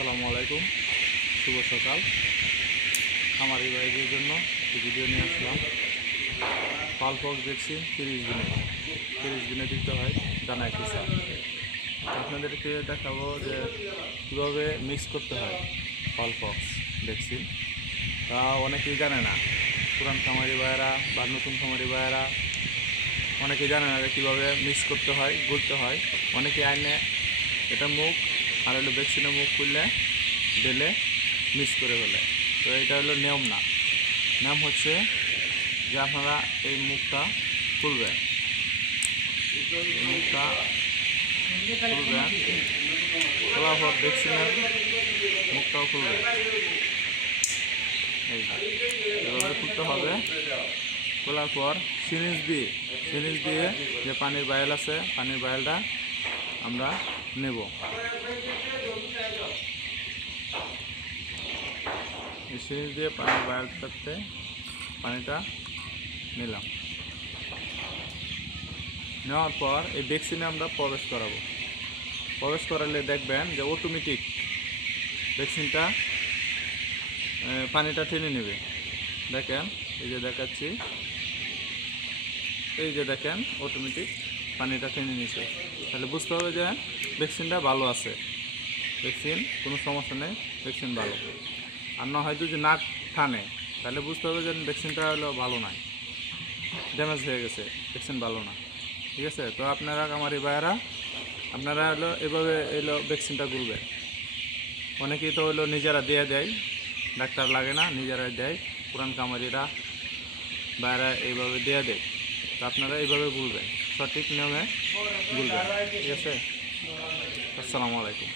আসসালামু আলাইকুম, শুভ সকাল। আমার এই ভাইদের জন্য ভিডিও নিয়ে আসলাম। পালপক্স ভ্যাকসিন 30 দিনে দিতে হয় দানা কিসা। আপনাদেরকে দেখাবো যে কীভাবে মিক্স করতে হয় পালপক্স ভ্যাকসিন। তা অনেকেই জানে না, পুরান খামারি ভাইয়েরা বা নতুন খামারি ভাইয়েরা অনেকেই জানে না যে কীভাবে মিক্স করতে হয়, গুলতে হয়। অনেকে আইনে এটা মুখ আর হলো ভ্যাকসিনের মুখ খুললে দিলে মিক্স করে ফেলে। তো এটা হলো নিয়ম না। নিয়ম হচ্ছে যে আপনারা এই মুখটা খুলবেন, খোলার পর ভ্যাকসিনের মুখটাও খুলবেন। এইভাবে খুলতে হবে। খোলার পর সিরিঞ্জ দিয়ে যে পানির বায়েল আছে, পানির বায়েলটা আমরা নেব। সিরিঞ্জ দিয়ে পানির বায়েলটাতে পানিটা নিলাম। নেওয়ার পর এই ভ্যাকসিনে আমরা প্রবেশ করালে দেখবেন যে অটোমেটিক ভ্যাকসিনটা পানিটা টেনে নেবে। দেখেন, এই যে দেখাচ্ছি, এই যে দেখেন অটোমেটিক পানিটা টেনে নিছে। তাহলে বুঝতে হবে যে ভ্যাকসিনটা ভালো আছে, ভ্যাকসিন কোনো সমস্যা নেই, ভ্যাকসিন ভালো। আর না হয়তো যে না টানে, তাহলে বুঝতে হবে যে ভ্যাকসিনটা হলো ভালো নয়, ড্যামেজ হয়ে গেছে, ভ্যাকসিন ভালো না। ঠিক আছে? তো আপনারা খামারি ভাইয়েরা আপনারা হলো এভাবে এলো ভ্যাকসিনটা গুলবে। অনেকেই তো হলো নিজেরা দিয়ে দেয়, ডাক্তার লাগে না, নিজেরাই দেয়। পুরান খামারিরা ভাইয়েরা এইভাবে দিয়ে দেয়। তো আপনারা এইভাবে গুলবেন, সঠিক নিয়মে গুলবেন। ঠিক আছে? আসসালামু আলাইকুম।